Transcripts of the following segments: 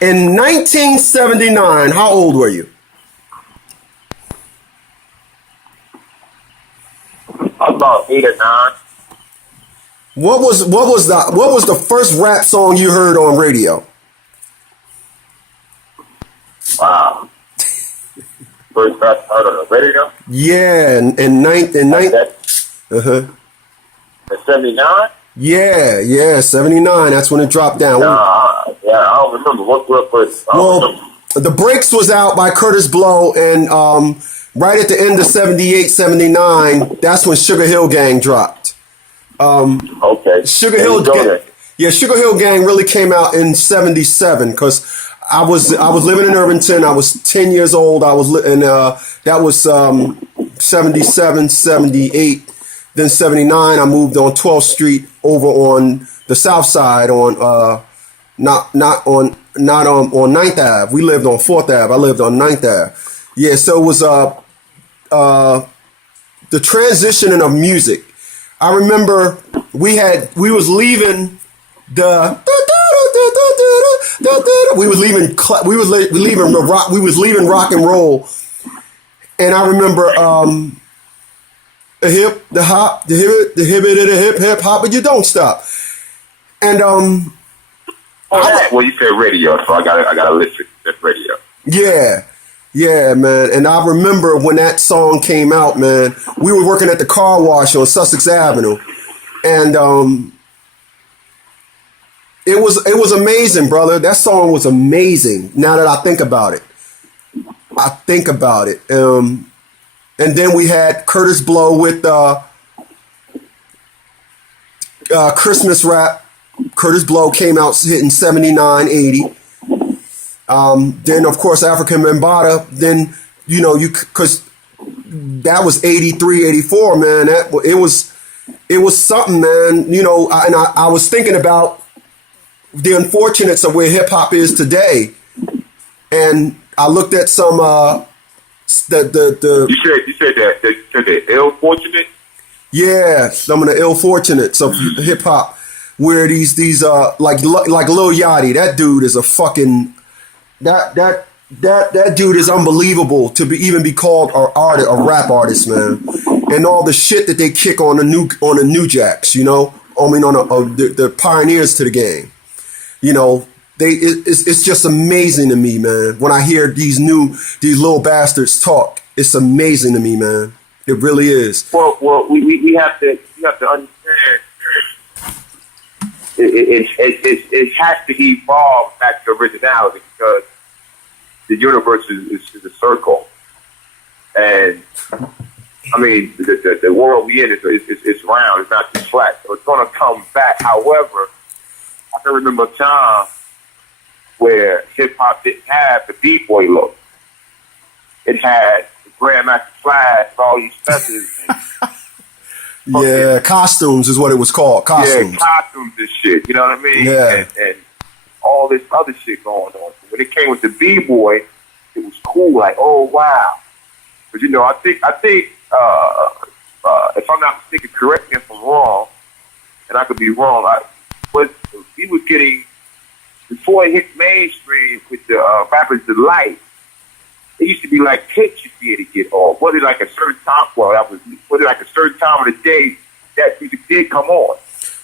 In 1979, how old were you? About 8 or 9. What was the first rap song you heard on radio? Wow. First I heard on the radio. Yeah, uh-huh. In 79? Yeah, 79. That's when it dropped down. I don't remember. What first? Well, The Breaks was out by Kurtis Blow, and right at the end of 78, 79, that's when Sugar Hill Gang dropped. Okay. Sugar Hill Gang really came out in 77 because I was living in Irvington. I was 10 years old. That was 77, 78. Then 79, I moved on 12th Street over on the south side on not on 9th Ave. We lived on 4th Ave. I lived on 9th Ave. Yeah, so it was the transitioning of music. I remember we was leaving the we was leaving rock and roll, and I remember the hip, the hop, the hip hop, but you don't stop. And well, you said radio, so I gotta listen to that radio. Yeah, man. And I remember when that song came out, man, we were working at the car wash on Sussex Avenue. And it was amazing, brother. That song was amazing. Now that I think about it. And then we had Kurtis Blow with Christmas rap. Kurtis Blow came out hitting 79, 80. Then of course African Bambaataa. Then because that was 83, 84, man. It was something, man. I was thinking about the unfortunates of where hip hop is today, and I looked at some the You said the ill fortunate. Yeah, some of the ill fortunates of hip hop, where these like Lil Yachty. That dude is a fucking that dude is unbelievable to even be called a rap artist, man. And all the shit that they kick on the new jacks, on the pioneers to the game, it's just amazing to me, man. When I hear these little bastards talk, it's amazing to me, man. It really is. Well, we have to understand. It has to evolve back to originality because the universe is a circle, and I mean the world we in is round. It's not just flat, so it's going to come back. However, I can remember a time where hip hop didn't have the b-boy look. It had the Grandmaster Flash, all these feathers. Yeah, costumes is what it was called. Costumes. Yeah, costumes and shit. You know what I mean? Yeah. And all this other shit going on. When it came with the b-boy, it was cool. Like, oh wow. But I think if I'm not mistaken, correct me if I'm wrong, and I could be wrong. He was getting before it hit mainstream with the Rapper's Delight. It used to be like hits you'd be able to get off. Was it like a certain time? Was it like a certain time of the day that music did come on?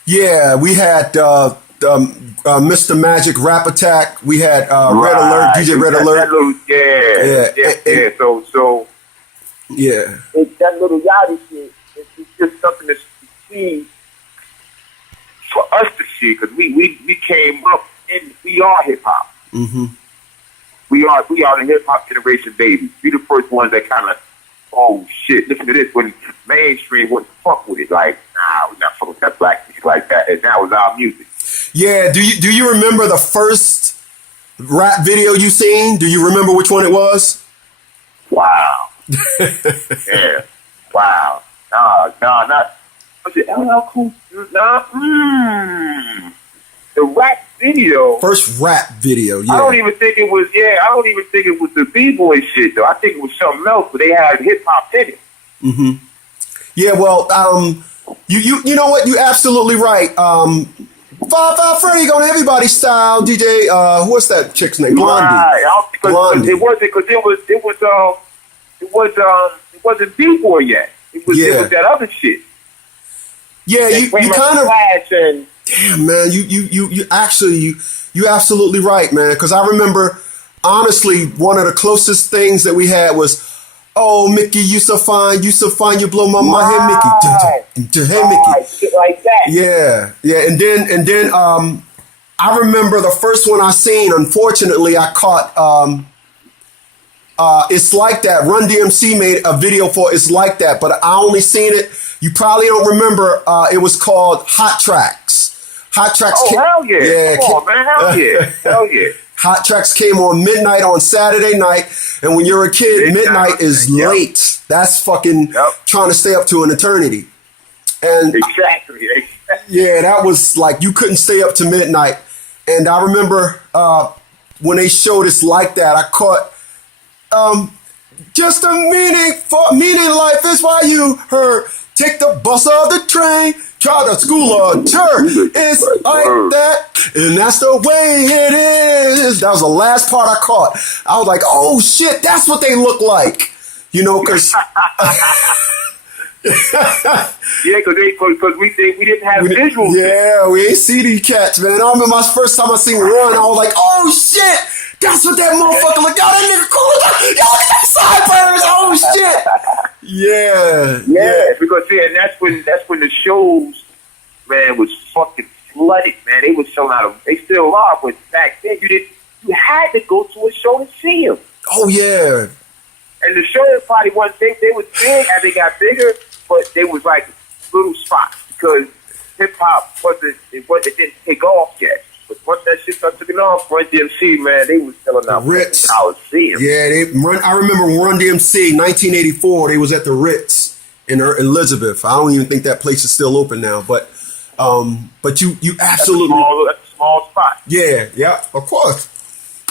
Yeah, we had Mr. Magic Rap Attack. We had Red Alert, DJ Red Alert. Yeah. So yeah. That little Yachty shit, it's just something to see for us to see because we came up and we are hip hop. Mm-hmm. We are the hip hop generation babies. We the first ones that kind of, oh shit, listen to this when mainstream wouldn't fuck with it. Like, nah, we're not fucking with that black music like that. And that was our music. Yeah, do you remember the first rap video you seen? Do you remember which one it was? Wow. Yeah. Wow. No, not. Was it LL Cool? Nah. The rap video. First rap video, yeah. I don't even think it was the b-boy shit though. I think it was something else, but they had hip hop in it. Mm-hmm. Yeah, well, you know what? You're absolutely right. 5 Freddy going everybody style. DJ, what's that chick's name? Blondie. Right. Because it wasn't B-boy yet. It was that other shit. Yeah, you kind of. And, damn, man, you absolutely right, man. Because I remember, honestly, one of the closest things that we had was, oh, Mickey, you so fine, you blow my mind. Hey, Mickey. Hey, Mickey. Shit like that. Yeah. And then I remember the first one I seen, unfortunately, I caught, It's Like That. Run DMC made a video for It's Like That, but I only seen it. You probably don't remember. It was called Hot Tracks. Hot Tracks. Oh, hell yeah. Yeah. Come on, man. Hell yeah. Hell yeah. Hot Tracks came on midnight on Saturday night. And when you're a kid, midnight is late. That's fucking trying to stay up to an eternity. And exactly. Yeah, that was like, you couldn't stay up to midnight. And I remember when they showed It's Like That, I caught just a meaning life is why you heard. Take the bus or the train, try to school or church. It's like that, and that's the way it is. That was the last part I caught. I was like, oh shit, that's what they look like. You know, because because we didn't have visuals. Yeah, we ain't see these cats, man. I remember my first time I seen Run, I was like, oh shit, that's what that motherfucker look. Yo, that nigga cool. Yo, look at them sideburns. Oh shit. Yeah. Because and that's when the shows, man, was fucking flooded, man. They was showing out they still are, but back then you had to go to a show to see them. Oh yeah. And the show probably wasn't big. They was big as they got bigger, but they was like little spots because hip hop it didn't take off yet. But once that shit started taking off, Run DMC, man, they was selling out Ritz. Coliseum. Yeah, I remember Run DMC 1984. They was at the Ritz in Elizabeth. I don't even think that place is still open now. But you absolutely that's a small spot. Yeah, of course.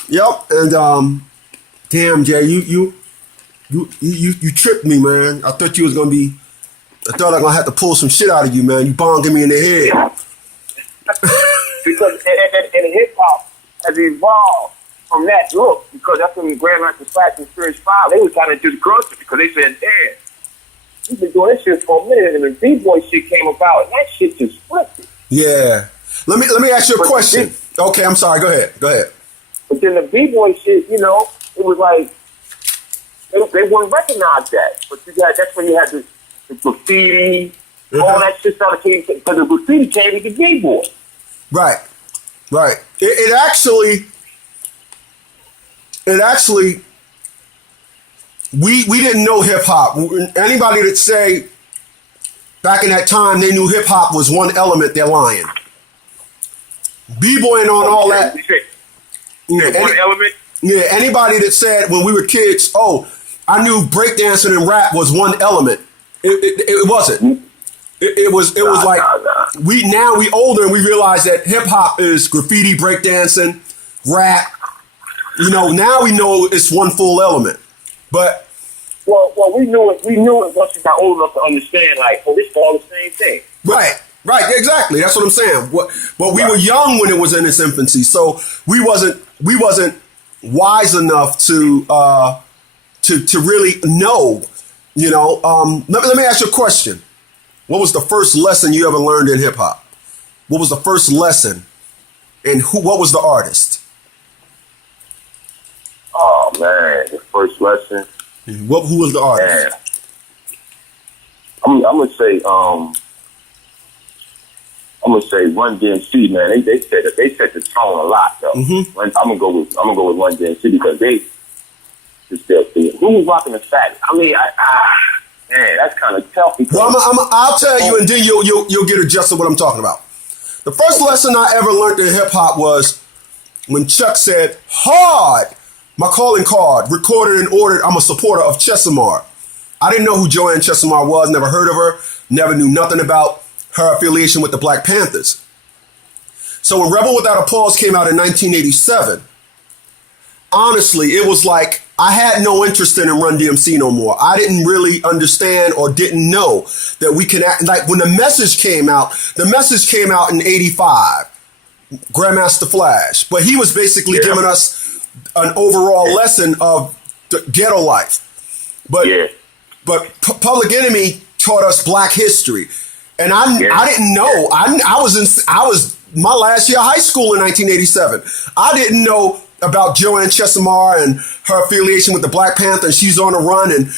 Yep. And damn, Jay, you tripped me, man. I thought I was gonna have to pull some shit out of you, man. You bonged me in the head. Because and hip hop has evolved from that look, because that's when Grandmaster Flash and Furious 5, they was kind of just grunt it because they said, damn, we've been doing this shit for a minute, and the B-boy shit came about, and that shit just flipped it. Yeah. Let me ask you a question. Okay, I'm sorry. Go ahead. But then the B-boy shit, it was like they wouldn't recognize that. But that's when you had the graffiti, all that shit started came, because the graffiti came with the B-boy. Right. It actually, we didn't know hip hop. Anybody that say back in that time they knew hip hop was one element, they're lying. B-boying on all that. One element? Yeah, anybody that said when we were kids, oh, I knew breakdancing and rap was one element. It wasn't. It was like we older and we realize that hip hop is graffiti, breakdancing, rap. Now we know it's one full element. But well, we knew it once we got old enough to understand. Like, it's all the same thing. Right, exactly. That's what I'm saying. But we were young when it was in its infancy, so we wasn't wise enough to really know. Let me ask you a question. What was the first lesson you ever learned in hip hop? What was the first lesson, and what was the artist? Oh man, the first lesson. Who was the artist? Man. I'm gonna say Run DMC, man. They set the tone a lot, though. Mm-hmm. I'm gonna go with Run DMC because they just who was rocking the fat? I mean, man, that's kind of tough. Well, I'll tell you, and then you'll get adjusted what I'm talking about. The first lesson I ever learned in hip hop was when Chuck said, "Hard, my calling card, recorded and ordered. I'm a supporter of Chesimard." I didn't know who Joanne Chesimard was. Never heard of her. Never knew nothing about her affiliation with the Black Panthers. So when Rebel Without a Pause came out in 1987, honestly, it was like I had no interest in Run DMC no more. I didn't really understand or didn't know that we can act like when the message came out in 85. Grandmaster Flash. But he was basically giving us an overall lesson of the ghetto life. But Public Enemy taught us Black history, and I didn't know. I was my last year of high school in 1987. I didn't know about Joanne Chesimard and her affiliation with the Black Panther, and she's on the run, and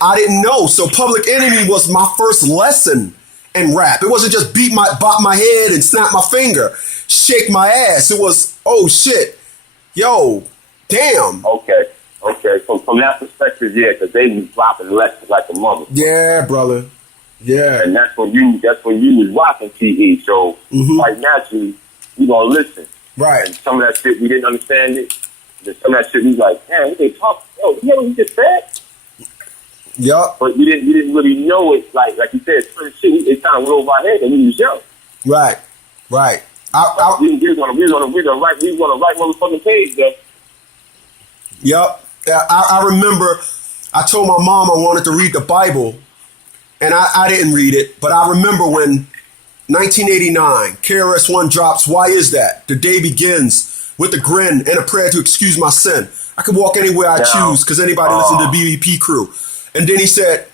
I didn't know. So Public Enemy was my first lesson in rap. It wasn't just bop my head and snap my finger, shake my ass. It was, oh shit, yo, damn. Okay. So from that perspective, yeah, because they was dropping lessons like a mother. Yeah, brother. Yeah. And that's when you was rocking TE. So quite naturally, we gonna listen. Right. And some of that shit we didn't understand it. And some of that shit we was like, damn, what they talk? Yo, you know what he just said? Yup. But we didn't really know it. Like you said, certain shit, it kind of went over our head, and we was young. Right. We was gonna write motherfucking page there. Yup. I remember I told my mom I wanted to read the Bible, and I didn't read it, but I remember when 1989, KRS One drops Why Is That? The Day Begins with a grin and a prayer to excuse my sin. I could walk anywhere I choose because anybody listen to the BBP crew. And then he said,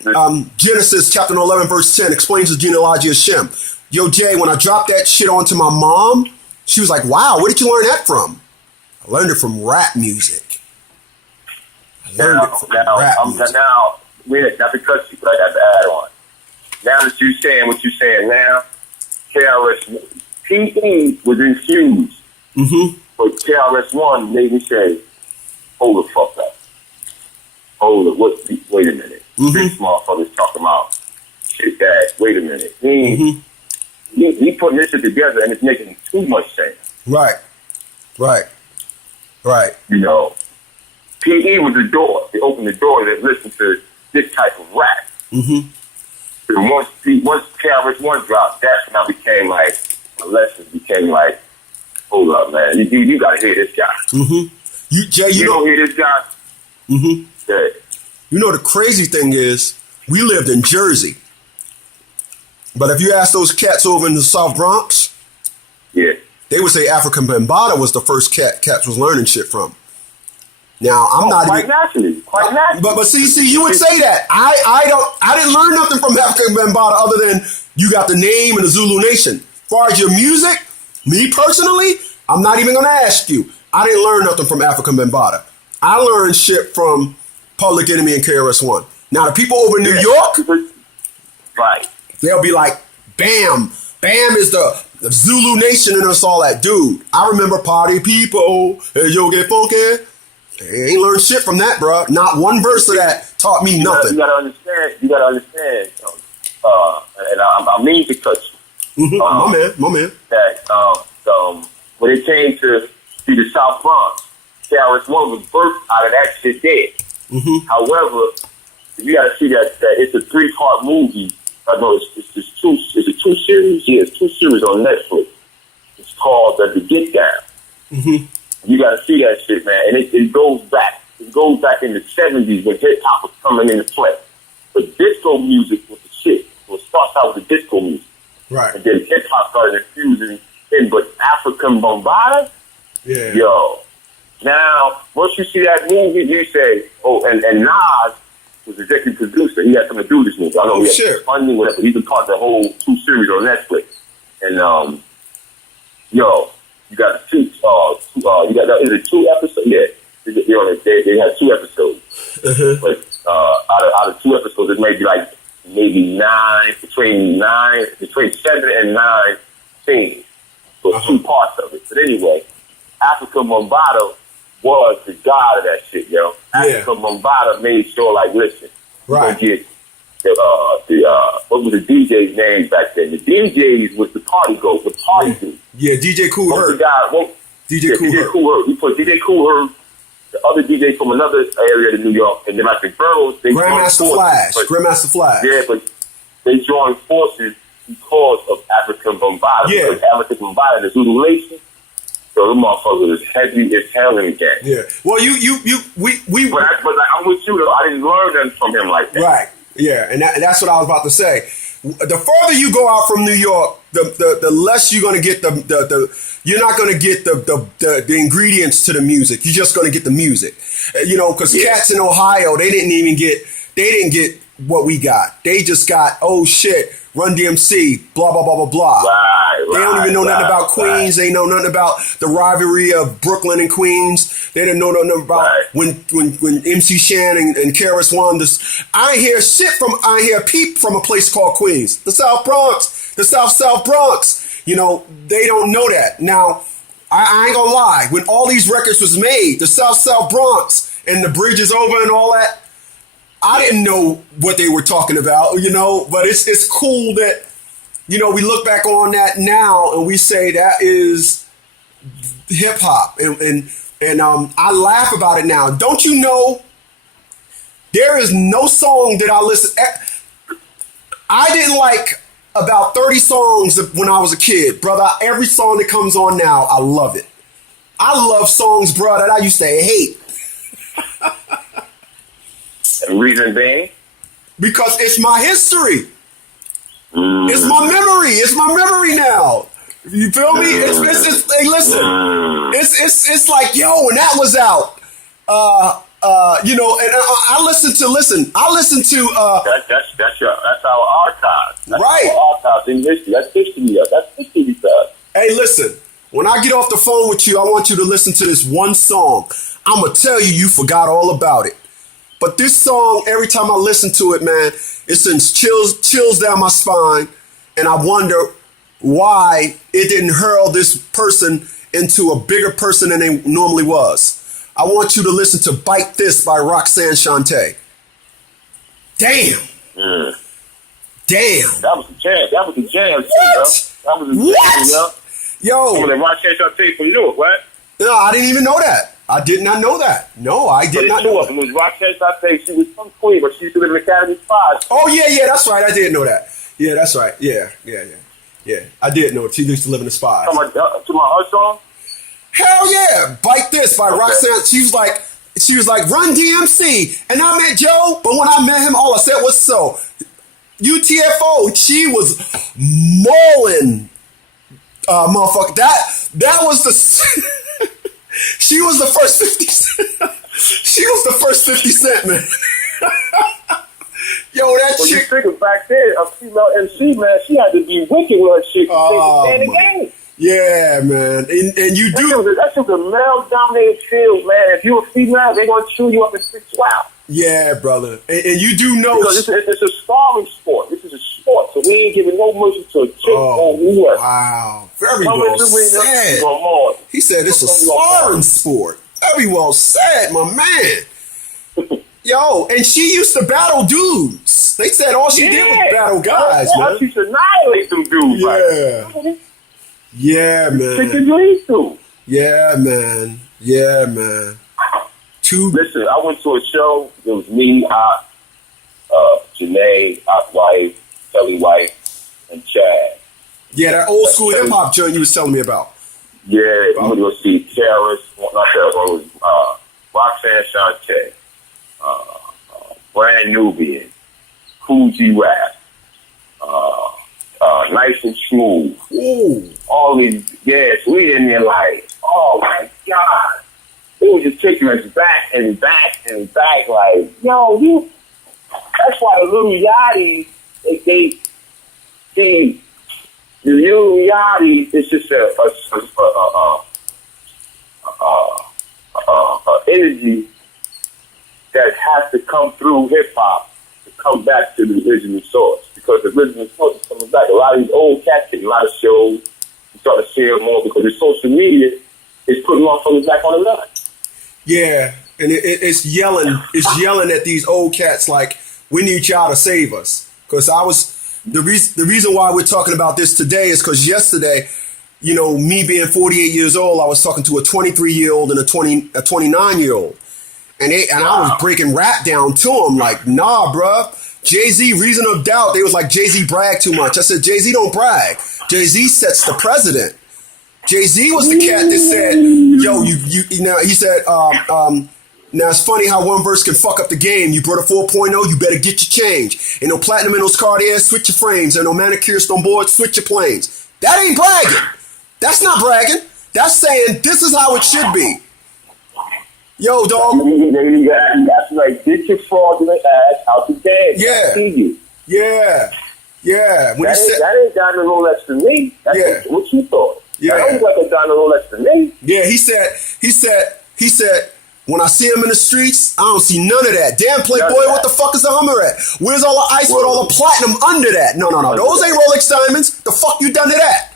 Genesis chapter 11, verse 10 explains the genealogy of Shem. Yo, Jay, when I dropped that shit onto my mom, she was like, wow, where did you learn that from? I learned it from rap music. Now, not because you I have to add on. Now that you're saying what you're saying now, KRS PE was infused. But KRS One made me say, hold the fuck up. Hold it. Wait a minute. This motherfucker's talking about shit that, wait a minute. He putting this shit together and it's making too much sense. Right. You know, PE was the door. They opened the door to listen to this type of rap. And once KRS One dropped, that's when I became like, the lessons became like, hold up, man. You gotta hear this guy. You don't hear this guy? Yeah. You know, the crazy thing is, we lived in Jersey. But if you ask those cats over in the South Bronx, they would say African Bambaataa was the first cats was learning shit from. Now I'm not quite naturally. But see, you would say that. I didn't learn nothing from African Bambaataa other than you got the name and the Zulu Nation. As far as your music, me personally, I'm not even gonna ask you. I didn't learn nothing from African Bambaataa. I learned shit from Public Enemy and KRS One. Now the people over in New York, they'll be like, Bam is the Zulu Nation and us all that. Dude, I remember Party People, hey yo get funky. They ain't learned shit from that, bro. Not one verse of that taught me nothing. You gotta understand. And I mean to touch you. My man. That when it came to the South Bronx, KRS One was birthed out of that shit there. However, you gotta see that it's a 3-part movie. I know it's a 2 series. Yeah, it's 2 series on Netflix. It's called The Get Down. You gotta see that shit, man. And it goes back. It goes back in the 70s when hip hop was coming into play. But disco music was the shit. So it starts out with the disco music. Right. And then hip hop started infusing in. But African Bambaataa, yo. Now, once you see that movie, you say, oh, and Nas was the executive producer. He had something to do with this movie. I know he had funding, whatever. He's been part of the whole 2 series on Netflix. And, yo, you got two is it 2 episodes? Yeah. They had 2 episodes. But out of 2 episodes, it may be like maybe 9, between 7 and 9 scenes. So 2 parts of it. But anyway, African Bambaataa was the god of that shit, yo. African Bambaataa made sure, like, listen, we're gonna get what was the DJ's name back then? The DJs was the party goes, the party dude. Yeah, DJ Kool Herc. DJ Kool Herc. We put DJ Kool Herc, the other DJ from another area of New York, and then like the girls, they Grandmaster Flash. Yeah, but they joined forces because of African Bambaataa. Yeah. Because African Bambaataa, the Zulu Nation, so the motherfucker was heavy as hell in the game. Yeah. Well, we. But I'm with you though. I didn't learn them from him like that. Right. Yeah, and that's what I was about to say. The further you go out from New York, the less you're going to get you're not going to get the ingredients to the music. You're just going to get the music. Because cats in Ohio, they didn't get what we got. They just got, oh shit, Run DMC, blah, blah, blah, blah, blah. They don't even know nothing about Queens. They know nothing about the rivalry of Brooklyn and Queens. They didn't know nothing about when MC Shan and KRS ONE. I hear peep from a place called Queens. The South Bronx. The South Bronx. They don't know that. Now, I ain't gonna lie. When all these records was made, the South Bronx and the Bridge is Over and all that, I didn't know what they were talking about, but it's cool that, we look back on that now and we say that is hip hop. And I laugh about it now. Don't you know there is no song that I listen. I didn't like about 30 songs when I was a kid, brother. Every song that comes on now, I love it. I love songs, bro, that I used to hate. And reason being? Because it's my history. It's my memory. It's my memory now. You feel me? Hey, listen. It's like, yo, when that was out, and I listen to that's our archive. That's right. Our archives in history. That's history. That's history stuff. Hey, listen. When I get off the phone with you, I want you to listen to this one song. I'm gonna tell you forgot all about it. But this song, every time I listen to it, man, it sends chills down my spine, and I wonder why it didn't hurl this person into a bigger person than they normally was. I want you to listen to Bite This by Roxanne Shante. Damn. Damn. That was a jam. That was a jam. What? That was a jam, yo. Some of the Roxanne Shante from New York, right? No, I didn't even know that. I did not know that. No, I did not know that. It was Roxanne Shante. She was from Queens, but she used to live in Academy 5. Oh, yeah, that's right. I did know that. Yeah, that's right. Yeah. I did know it. She used to live in the Spies. To my her song? Hell yeah. Bite This by Roxanne. She was like, Run DMC. And I met Joe, but when I met him, all I said was so. UTFO, she was mauling, motherfucker. That was the... She was the first 50 Cent. She was the first 50 Cent, man. Yo, that well, chick. You think back then, a female MC, man, she had to be wicked with her shit to stand the game. Yeah, man. And you do. That's just a male-dominated field, man. If you're a female, they're going to chew you up and spit you out. Yeah, brother. And you do know. Because it's a sparring sport. This is a sport, so we ain't giving no mercy to a chick or whoever. Wow. Very well said. He said it's a sparring sport. Very well said, my man. Yo, and she used to battle dudes. They said all she did was battle guys, man. She used to annihilate them dudes. Yeah. Yeah, man. Yeah, man. Yeah, man. Listen, I went to a show. It was me, Janae, wife, Kelly White, and Chad. Yeah, that old school hip hop joint you was telling me about. Yeah, I'm gonna go see KRS. Not KRS. It was Roxanne Shante, Brand Nubian, Cool Rap, Nice and Smooth. Ooh. All these, we in there like, oh my God. It was just taking us back and back and back, like, yo, that's why the little Yachty, the little Yachty is just a energy that has to come through hip hop to come back to the original source, because the original source is coming back. A lot of these old cats get a lot of shows. You start to see them more because the social media is putting motherfuckers back on the line. Yeah, and it's yelling at these old cats like, we need y'all to save us. Because the reason why we're talking about this today is because yesterday, me being 48 years old, I was talking to a 23-year-old and a 29-year-old. And I was breaking rap down to them like, nah, bruh. Jay-Z, Reason of Doubt, they was like, Jay-Z brag too much. I said, Jay-Z don't brag. Jay-Z sets the precedent. Jay-Z was the cat that said, yo, he said, Now, it's funny how one verse can fuck up the game. You brought a 4.0, you better get your change. Ain't no platinum in those Cartiers, switch your frames. Ain't no manicures on board, switch your planes. That ain't bragging. That's not bragging. That's saying this is how it should be. Yo, dog. That's like, get your fraudulent ass out the game. Yeah. I see you. Yeah. Yeah. When That ain't got no Rolex to me. That's Yeah. what you thought. Yeah. That don't look like a Donna Rolex to me. Yeah, he said, when I see him in the streets, I don't see none of that. Damn, Playboy, what the fuck is the Hummer at? Where's all the ice with all the platinum under that? No. Those ain't Rolex diamonds. The fuck you done to that?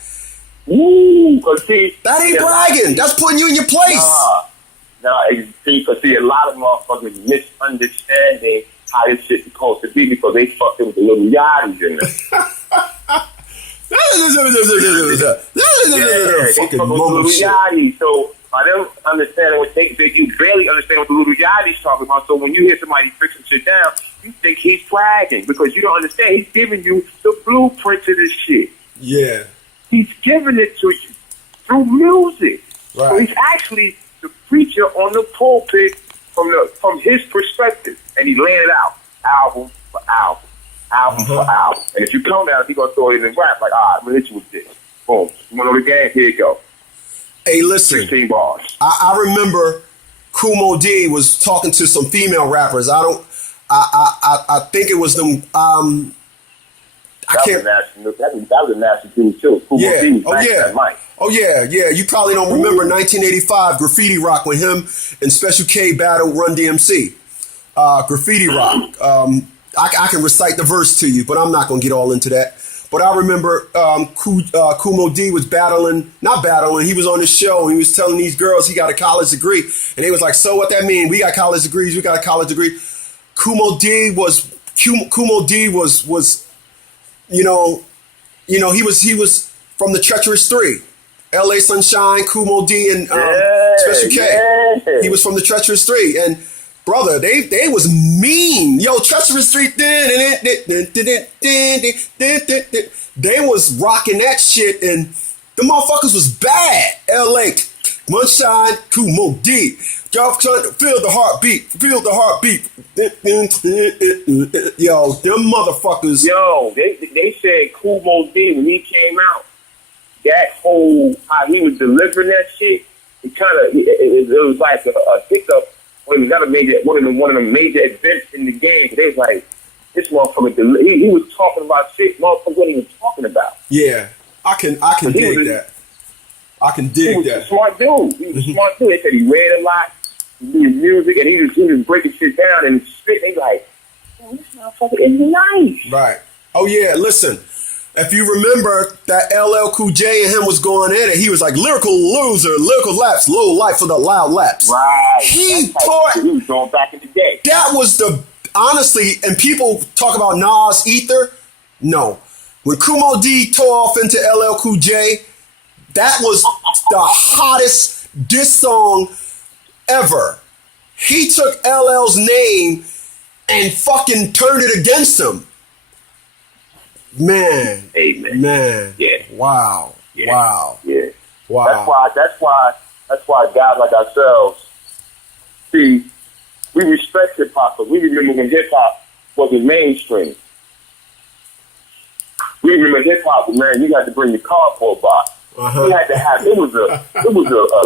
Ooh, see, that ain't bragging. That's putting you in your place. See, a lot of motherfuckers misunderstanding how this shit's supposed to be because they fucking with the little yachties in there. Fucking little yachties. So by them understanding what you barely understand what the little yachties talking about. So when you hear somebody fixing shit down, you think he's bragging because you don't understand. He's giving you the blueprint to this shit. Yeah. He's giving it to you through music. Right. So he's actually the preacher on the pulpit from his perspective, and he laying it out album for album for album. And if you come down, he's gonna throw it in the rap like, all right, I'm gonna hit you with this. Boom. You wanna know the game? Here you go. Hey, listen. 16 bars. I remember KOOL MOO DEE was talking to some female rappers. I think it was them. That was a nasty dude too. KOOL MOO DEE was that mic. Oh yeah. You probably don't remember 1985 Graffiti Rock with him and Special K battled Run DMC. Graffiti Rock. I can recite the verse to you, but I'm not gonna get all into that. But I remember KOOL MOO DEE was not battling. He was on the show and he was telling these girls he got a college degree, and they was like, "So what that mean? We got college degrees. We got a college degree." KOOL MOO DEE was, he was from the Treacherous Three. L.A. Sunshine, KOOL MOO DEE, and Special K. Yeah. He was from the Treacherous Three, and brother, they was mean. Yo, Treacherous Three, they was rocking that shit, and the motherfuckers was bad. L.A. Sunshine, KOOL MOO DEE. Y'all trying to feel the heartbeat. Yo, them motherfuckers. Yo, they said KOOL MOO DEE when he came out. That whole how he was delivering that shit, it was like a hiccup when he got one of the major events in the game. They was like, this motherfucker, he was talking about shit motherfucker wasn't even talking about. Yeah, I can dig that. I can dig that. He was a smart dude. They said he read a lot, he did music, and he was breaking shit down and spit. They like, oh, this motherfucker is nice. Right. Oh yeah, listen. If you remember that LL Cool J and him was going in and he was like, lyrical loser, lyrical laps, low life for the loud laps. Right. He was going back in the day. That was honestly, and people talk about Nas Ether. No. When KOOL MOO DEE tore off into LL Cool J, that was the hottest diss song ever. He took LL's name and fucking turned it against him. Man. Amen. Man. Yeah. Wow. Yeah. Wow. Yeah. Wow. That's why guys like ourselves, see, we respect hip hop, but we remember when hip hop wasn't mainstream. We remember hip hop, man, you had to bring your cardboard box. You had to have it was a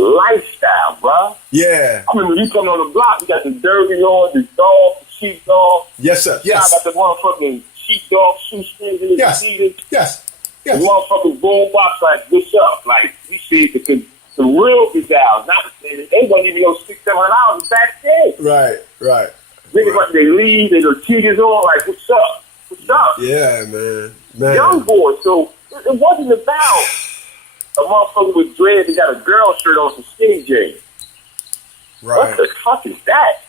lifestyle, bro. Yeah. I remember you coming on the block, you got the derby on, the dog, the sheepdog. Yes, sir. Yes. I got the motherfucking sheepdog shoestrings in the Adidas. Yes. The motherfucking boom box, like, what's up? Like, we see the real gazelles. They wasn't even $600, $700 back then. Right. They leave, they go tears on, like, what's up? Yeah, man. Young boy, so it wasn't about a motherfucker with dreads that got a girl shirt on some skinny jeans. Right. What the fuck is that?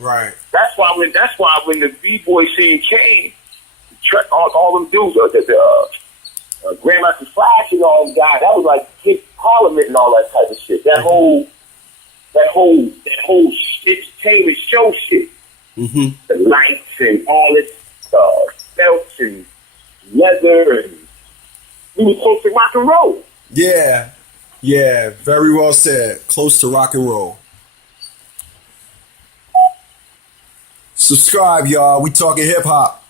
Right. That's why when the B-boy scene came, all them dudes, Grandmaster Flash and all them guys, that was like his Parliament and all that type of shit. That whole entertainment show shit. Mm-hmm. The lights and all this belts and leather, and we were close to rock and roll. Yeah, very well said. Close to rock and roll. Subscribe, y'all. We talking hip hop.